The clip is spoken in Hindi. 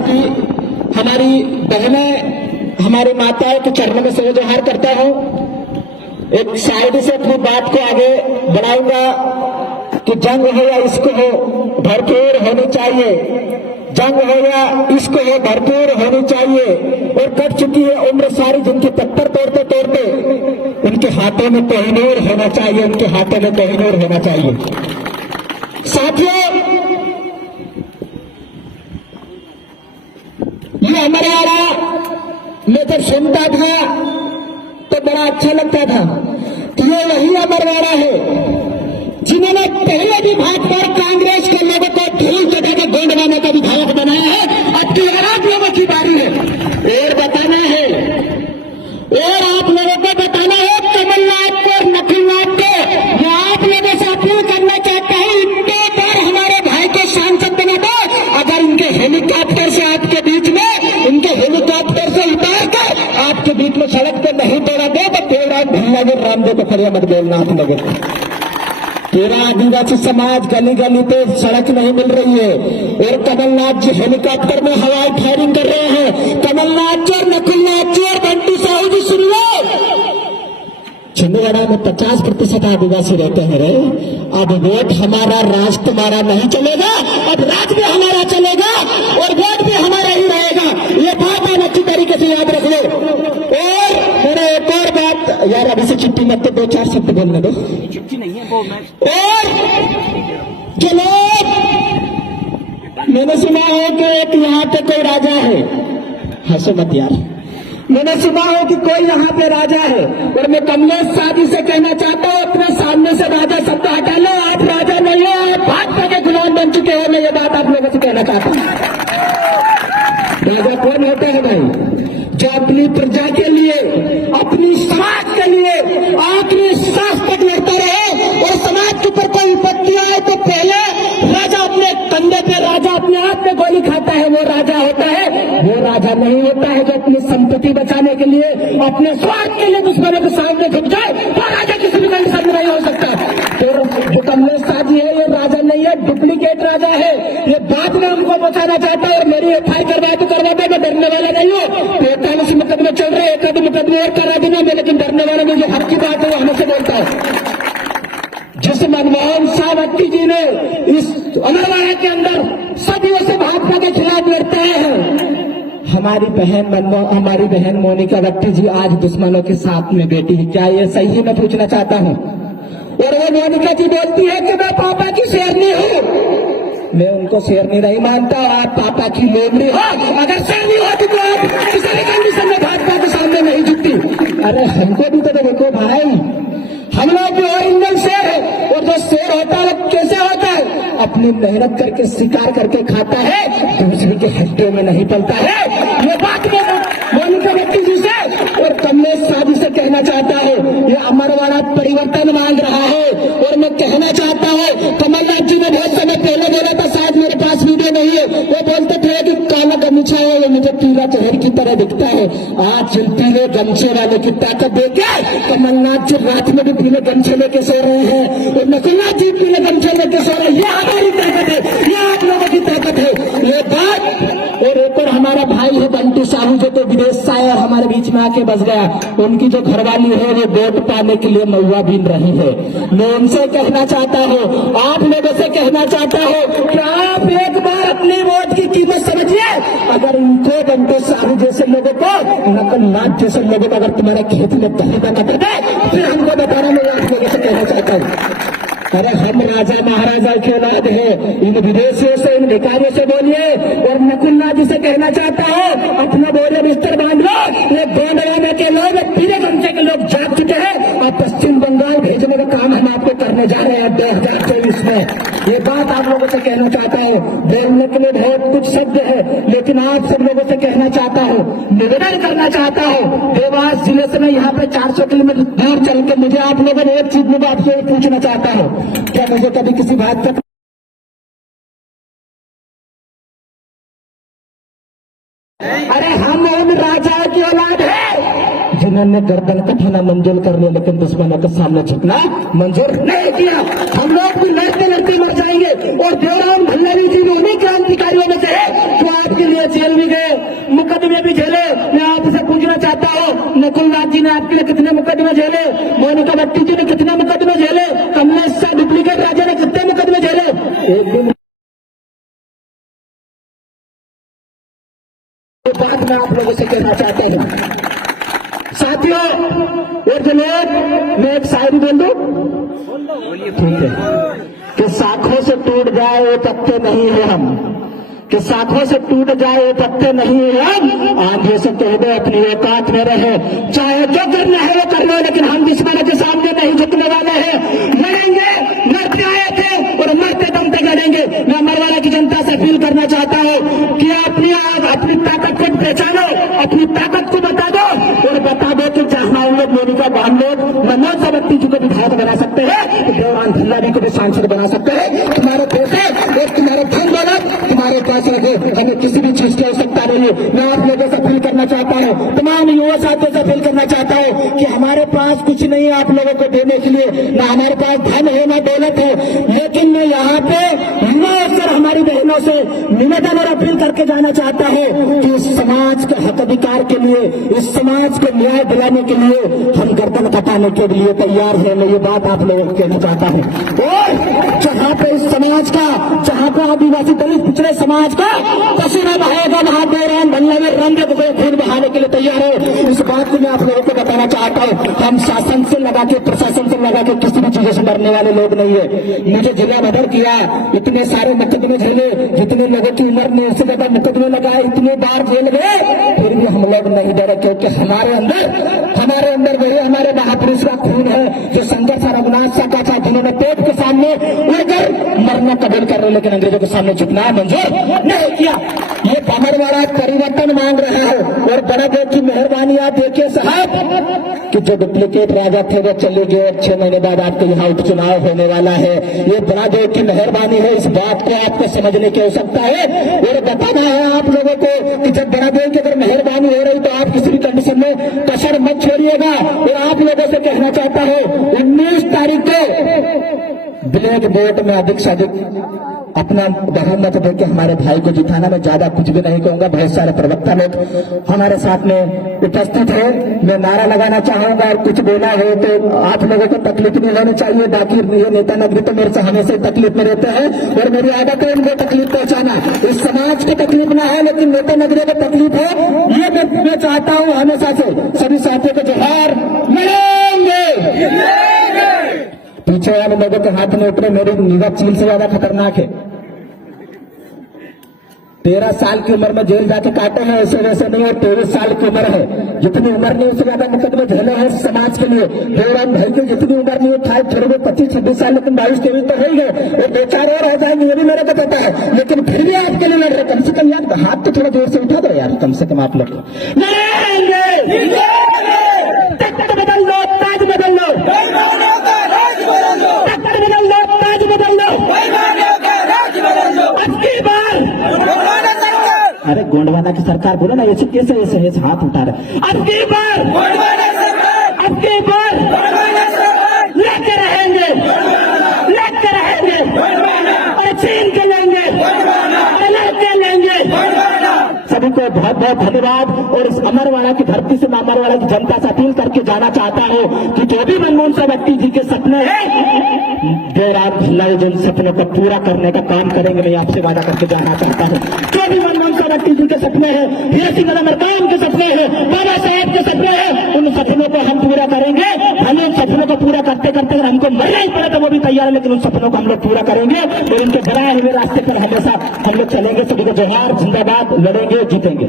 कि हमारी बहनें, हमारी माताओं के चरणों में से जोहार करता हूं। एक शायरी से अपनी बात को आगे बढ़ाऊंगा कि जंग हो या इश्क हो भरपूर होनी चाहिए, जंग हो या इश्क हो भरपूर होनी चाहिए। और कट चुकी है उम्र सारी जिनकी पत्थर तोड़ते तोड़ते, उनके हाथों में कोहिनूर होना चाहिए, उनके हाथों में कोहिनूर होना चाहिए। साथियों, ये अमरवाड़ा मैं जब सुनता था तो बड़ा अच्छा लगता था कि ये वही अमरवाड़ा है जिन्होंने पहले भी भाजपा और कांग्रेस के लोगों को ढोल चढ़ा के गोंडवाने का विधायक बनाया है। अब की आप लोगों की बारी है और बताना है, और आप लोगों को बताना है कमलनाथ को और नकुलनाथ को। मैं आप लोगों से अपील करना चाहता हूं, इतने बार हमारे भाई को सांसद बना दो। अगर इनके हेलीकॉप्टर से आपके बीच में, इनके हेलीकॉप्टर से उतार कर आपके बीच में सड़क पर नहीं तोड़ा दो तो तेरा भैया रामदेव को खड़िया मत बोलना आप लोगों को। तेरा आदिवासी समाज गली गली पे सड़क नहीं मिल रही है और कमलनाथ जी हेलीकॉप्टर में हवाई फायरिंग कर रहे हैं। कमलनाथ जी और नकुलनाथ जी और बंटी साहू जी सुन लो, छिंदवाड़ा में 50% आदिवासी रहते हैं रे। अब वोट हमारा, राज तुम्हारा नहीं चलेगा, अब राज भी हमारा चलेगा और वोट भी हमारा ही रहेगा। ये बात आप अच्छी तरीके से याद रख लो। और मेरे एक और बात यार, अभी से चिट्ठी मत तो 2-4 शब्द बोलने दो। चिट्ठी नहीं है वो मैं। और जो लोग, मैंने सुना है कि एक यहाँ पे कोई राजा है, हंसो मत यार, मैंने सुना है कि कोई यहाँ पे राजा है। और मैं कमलेश सादी से कहना चाहता हूँ, अपने सामने से राजा शब्द हटा लो। आप राजा नहीं हो, आप भाजपा के गुलाम बन चुके हो। मैं ये बात आप लोगों से कहना चाहता हूँ। राजा कौन होता है भाई? जो अपनी प्रजा के लिए, अपनी समाज के लिए आखिरी सांस तक लड़ता रहे और समाज के ऊपर कोई विपत्ति आए तो पहले राजा अपने कंधे पे, राजा अपने हाथ में गोली खाता है, वो राजा होता है। वो राजा नहीं होता है जो अपनी संपत्ति बचाने के लिए, अपने स्वार्थ के लिए दुश्मनों के सामने झुक जाए। वो राजा किसी भी कंडीशन में नहीं हो सकता। तो जो कमलेश साजी है ये राजा नहीं है, डुप्लीकेट राजा है। ये बात में हमको बचाना चाहता है और मेरी एफआई करवा दो, मैं डरने वाला नहीं हूँ। 45 मुकदमे चल रहे, एक आधे मुकदमे और करा दूंगा मैं, लेकिन डरने वाला नहीं। जो हक की बात है वो हमसे बोलता है। जिस मनमोहन सावंती जी ने इस अमरवाड़ा के अंदर सदियों से भाजपा के खिलाफ लड़ते हैं, हमारी बहन मोनिका बट्टी जी आज दुश्मनों के साथ में बैठी है। क्या ये सही है? मैं पूछना चाहता हूँ। और वो मोनिका जी बोलती है कि मैं पापा की शेरनी हूँ। मैं उनको शेरनी नहीं मानता, आप पापा की लोमड़ी हो। अगर शेरनी होती तो आप किसी भी कंडीशन में भाजपा के सामने नहीं झुकती। अरे हमको भी तो देखो भाई, हम लोग भी ओरिजिनल शेर है। और जो शेर होता है वो कैसे होता है? अपनी मेहनत करके शिकार करके खाता है, दूसरे के हड्डियों में नहीं पलता है। ये बात मैं मोनिका बट्टी जी से और कमलेश सादी से कहना चाहता हूँ। ये अमरवाड़ा परिवर्तन मांग रहा है और मैं कहना चाहता हूँ, कमलनाथ जी ने बहुत समय पहले बोला था, शायद मेरे पास वीडियो नहीं है, वो बोलते थे कि काला गमछा है वो मुझे पीला जहर की तरह दिखता है। आज पीले गमछे वाले की ताकत देके कमलनाथ जी रात में भी पीले गमछे लेके सो रहे हैं और नकुलनाथ जी पीले गमछे लेके सो रहे हैं। ये हमारी ताकत है, ये आप लोगों की ताकत है। ये बात। और एक और हमारा भाई है बंटी साहू जो तो विदेश से आया और हमारे बीच में आके बस गया। उनकी जो घरवाली है वो वोट पाने के लिए महुआ बीन रही है। मैं उनसे कहना चाहता हूँ, आप लोगों से कहना चाहता हूँ कि आप एक बार अपनी वोट की कीमत समझिए। अगर इनको बंटी साहू जैसे लोगों को, नकुलनाथ जैसे लोगों को अगर तुम्हारे खेत में दही बना कर दे फिर हमको बताना। मैं आप लोगों से कहना चाहता हूँ, अरे हम राजा महाराजा के औलाद है। इन विदेशियों से, इन भिखारियों से बोलिए। और नकुलनाथ जी से कहना चाहता हूँ, अपना बोले बिस्तर बांध लो। ये गोंडवाने के लोग, पीले गमछे के लोग जाग चुके हैं और पश्चिम बंगाल भेजने का काम हम आपको करने जा रहे हैं 2024 में। ये बात आप लोगों से कहना चाहता हूँ। बोलने के लिए बहुत कुछ शब्द है, लेकिन आप सब लोगों से कहना चाहता हूँ, निवेदन करना चाहता हूँ। देवास जिले से मैं यहाँ पे 400 किलोमीटर दूर चल के मुझे आप लोगों ने एक चीज में आपसे पूछना चाहता हूँ, क्या मुझे कभी किसी बात पर अरे हम उन राजाओं की औलाद है जिन्होंने गर्दन कटना मंजूर कर लिया, लेकिन दुश्मनों के सामने झुकना मंजूर नहीं किया। हम लोग भी लड़ते लड़ते मर जाएंगे। और देवराम भल्लारी जी भी उन्हीं क्रांतिकारियों में से है जो आप के लिए जेल भी गए, मुकदमे भी झेले। मैं आपसे पूछना चाहता हूँ, नकुल नाथ जी ने आपके लिए कितने मुकदमे झेले? मोनिका भट्टी जी ने कितने मुकदमे झेले? कमलेश शाह डुप्लीकेट राजा ने कितने मुकदमे झेले? एक दिन बात मैं आप लोगों से कहना चाहता हूँ साथियों, और जो लोग, मैं एक शायरी बोल दूं, ठीक है, कि शाखों से टूट जाए वो पत्ते नहीं है हम, कि शाखों से टूट जाए वो पत्ते नहीं है हम, आंधियों से कह दो अपनी औकात में रहे, चाहे जो करना है वो कर लो, लेकिन हम दुश्मनों के सामने नहीं झुकने वाले हैं। लड़ेंगे, लड़ते आए थे और मरते दम तक लड़ेंगे। मैं मरवाला की जनता से अपील करना चाहता हूँ कि अपनी ताकत को पहचानो, अपनी ताकत को बता दो और बता दो कि जहां हम लोग मोनिका बहन लोग मनोज अवस्थी जी को विधायक बना सकते हैं, तो देवरान भल्ला को भी सांसद बना सकते हैं। तुम्हारे पैसे और तुम्हारे धन दौलत तुम्हारे पास रखे, हमें किसी भी चीज की आवश्यकता नहीं है। मैं आप लोगों से अपील करना चाहता हूँ, तमाम युवा साथियों से अपील करना चाहता हूँ कि हमारे पास कुछ नहीं है आप लोगों को देने के लिए, ना हमारे पास धन है ना दौलत है, लेकिन मैं यहाँ पे युवा अवसर हमारी बहनों से निवेदन और अपील करके जाना चाहता हूँ कि इस समाज के हक अधिकार के लिए, इस समाज को न्याय दिलाने के लिए हम गर्दन कटाने के लिए तैयार है। मैं ये बात आप लोगों को कहना चाहता हूँ। और जहाँ पे इस समाज का, जहाँ पे आदिवासी दलित पिछड़े समाज का पसीना बहाएगा, वहाँ देवरान भल्ला में रंग खून बहाने के लिए तैयार है। इस बात को मैं आप लोगों को बताना चाहता हूँ। हम शासन से लगा के, प्रशासन से लगा के किसी भी चीजों से डरने वाले लोग नहीं है। मुझे जिला बदर किया, इतने सारे मुकदमे झेले, जितने लोगों की उम्र में इससे ज्यादा मुकदमे लगाए, इतने बार जेल गए, फिर भी हम लोग नहीं डरे, क्योंकि हमारे अंदर वही हमारे महापुरुष का खून है, जो शंकर सा, रघुनाथ सा का था, जिन्होंने पेट के सामने उड़कर मरना कबूल कर रहे, लेकिन अंग्रेजों के सामने झुकना मंजूर नहीं किया। ये भमरवाड़ा परिवर्तन मांग रहा है। और बड़ा देव की मेहरबानी आप देखिए साहब, कि जो डुप्लीकेट राजा थे वो चले गए, 6 महीने बाद आपको यहाँ उपचुनाव होने वाला है। ये बड़ा देव की मेहरबानी है, इस बात को आपको समझने की आवश्यकता है और बताना है आप लोगों को कि जब बड़ा देव की अगर मेहरबानी हो रही तो आप किसी भी कंडीशन में कसर मत छोड़िएगा। और आप लोगों से कहना चाहता हूँ, 19 तारीख को ब्लैक वोट में अधिक से अधिक अपना बहुमत देके हमारे भाई को जिताना। मैं ज्यादा कुछ भी नहीं कहूंगा, बहुत सारे प्रवक्ता लोग हमारे साथ में उपस्थित है। मैं नारा लगाना चाहूंगा और कुछ बोला हो तो आप लोगों को तकलीफ नहीं होनी चाहिए। बाकी ये नेता नगरी तो मेरे से हमेशा तकलीफ में रहते हैं और मेरी आदत है उनको तकलीफ पहुंचाना। इस समाज को तकलीफ ना है, लेकिन नेता नगरी को तकलीफ है, ये मैं चाहता हूँ हमेशा से। सभी साथियों को जोहार। मिलेंगे पीछे वाले लोगों के हाथ में उतरे, मेरी निगाह चील से ज्यादा खतरनाक है। 13 साल की उम्र में जेल जाके काटे हैं, ऐसे वैसे नहीं, और 23 साल की उम्र है। जितनी उम्र नहीं उससे ज्यादा मुकदमे झेले हैं समाज के लिए। देवरान भाई की जितनी उम्र नहीं था, थोड़े बहुत 25-26 साल, लेकिन 22-23 तो हो गए और 2-4 और हो जाएंगे, ये भी मेरे को पता है। लेकिन फिर भी आपके लिए लड़ रहे, कम से कम यार हाथ तो थोड़ा जोर से उठा दो यार, कम से कम आप लोग बदल लो, ताज बदल लो, अरे गोंडवाना की सरकार बोले ना, ऐसे कैसे ऐसे हाथ उठा रहे। अब की बार लेके रहेंगे, और छीन के लेंगे, लड़के लेंगे। सभी को बहुत बहुत धन्यवाद। और इस अमरवाड़ा की धरती से मैं अमरवाड़ा की जनता से अपील करके जाना चाहता हूँ कि जो भी मनमोहन सिंह व्यक्ति जी के सपने हैं, देवरान भल्ला जिन सपनों को पूरा करने का काम करेंगे, मैं आपसे वादा करके जाना चाहता हूँ। जो भी मनमोहन सिंह व्यक्ति जी के सपने हैं, हीरा सिंह मरकाम के सपने हैं, बाबा साहेब के सपने हैं, उन सपनों को हम पूरा करेंगे। हम उन सपनों को पूरा करते करते अगर हमको मरना ही पड़े तो वो भी तैयार है, लेकिन उन सपनों को हम लोग पूरा करेंगे और इनके बनाए हुए रास्ते पर हमेशा हम लोग चलेंगे। सभी को जोहार, जिंदाबाद, लड़ेंगे, जीतेंगे।